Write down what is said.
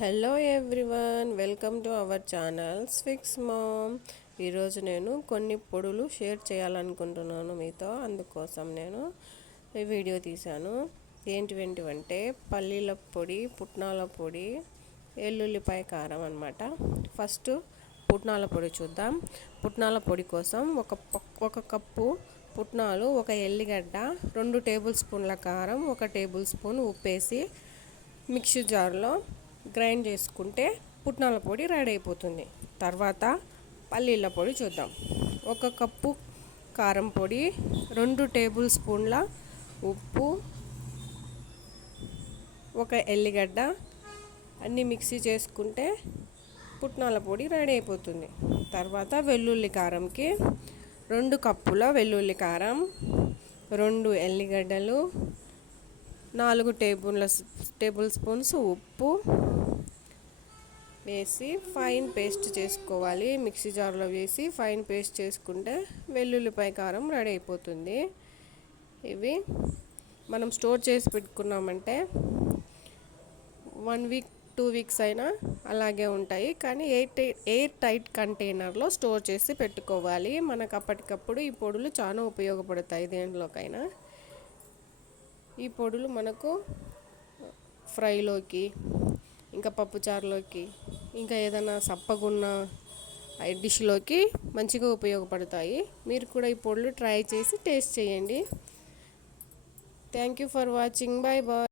Hello everyone welcome to our channel స్విక్స్ mom. ఈరోజు నేను కొన్ని పొడులు షేర్ చేయాలనుకుంటున్నాను మీతో అందుకోసం నేను ఈ వీడియో తీశాను. ఏంటివేంటివంటే పల్లీల పొడి పుట్నాల పొడి ఎల్లుల్లిపాయ కారం అనమాట ఫస్ట్ పుట్నాల పొడి చూద్దాం. పుట్నాల పొడి కోసం ఒక ఒక కప్పు పుట్నాలు ఒక ఎల్లిగడ్డ రెండు టేబుల్ స్పూన్ల కారం ఒక టేబుల్ స్పూన్ ఉప్పేసి మిక్సీ జార్లో గ్రైండ్ చేసుకుంటే పుట్నాల పొడి రెడీ అయిపోతుంది. తర్వాత పల్లీల పొడి చూద్దాం. ఒక కప్పు కారం పొడి రెండు టేబుల్ స్పూన్ల ఉప్పు ఒక ఎల్లిగడ్డ అన్నీ మిక్సీ చేసుకుంటే పుట్నాల పొడి రెడీ అయిపోతుంది. తర్వాత వెల్లుల్లి కారంకి రెండు కప్పుల వెల్లుల్లి కారం రెండు ఎల్లిగడ్డలు నాలుగు టేబుల్ టేబుల్ స్పూన్స్ ఉప్పు వేసి ఫైన్ పేస్ట్ చేసుకోవాలి. మిక్సీ జార్లో వేసి ఫైన్ పేస్ట్ చేసుకుంటే వెల్లుల్లిపాయ కారం రెడీ అయిపోతుంది. ఇవి మనం స్టోర్ చేసి పెట్టుకున్నామంటే వన్ వీక్ టూ వీక్స్ అయినా అలాగే ఉంటాయి. కానీ ఎయిర్ ఎయిర్ టైట్ కంటైనర్లో స్టోర్ చేసి పెట్టుకోవాలి. మనకు అప్పటికప్పుడు ఈ పొడులు చాలా ఉపయోగపడతాయి దేంట్లోకైనా ఈ పొడులు మనకు ఫ్రైలోకి ఇంకా పప్పుచారులోకి ఇంకా ఏదైనా సప్పగున్న డిష్లోకి మంచిగా ఉపయోగపడతాయి. మీరు కూడా ఈ పొడులు ట్రై చేసి టేస్ట్ చేయండి. Thank you for watching bye bye